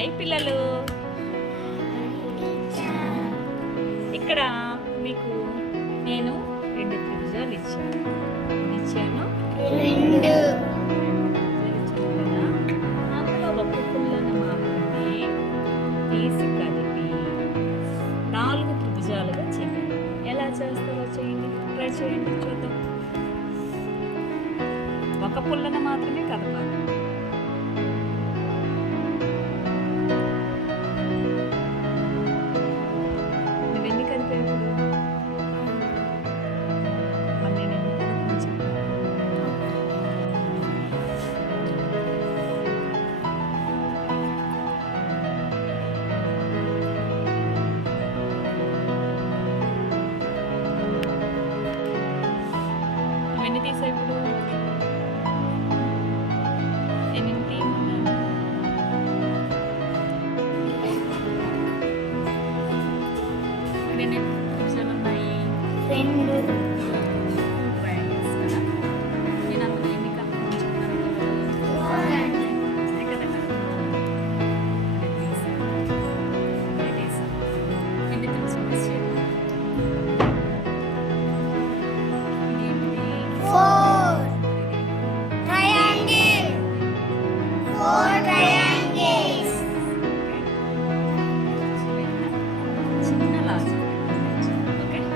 Hi పిల్లలు. ఇక్కడ మీకు నేను 2 త్రిభుజాలు ఇచ్చాను. అందులో ఒక పుల్లను మాత్రమే తీసి కలిపి 4 త్రిభుజాలుగా చేయండి. ఎలా చేస్తారో చేయండి, ట్రై చేయండి, చూద్దాం. ఒక పుల్లను మాత్రమే కలపాలి. నువ్వెన్ని కలిపావు? మళ్ళీ నేను చెప్పాను. నువ్వెన్ని తీసావు ఇప్పుడు? ఎన్ని త్రిభుజాలు ఉన్నాయి? 2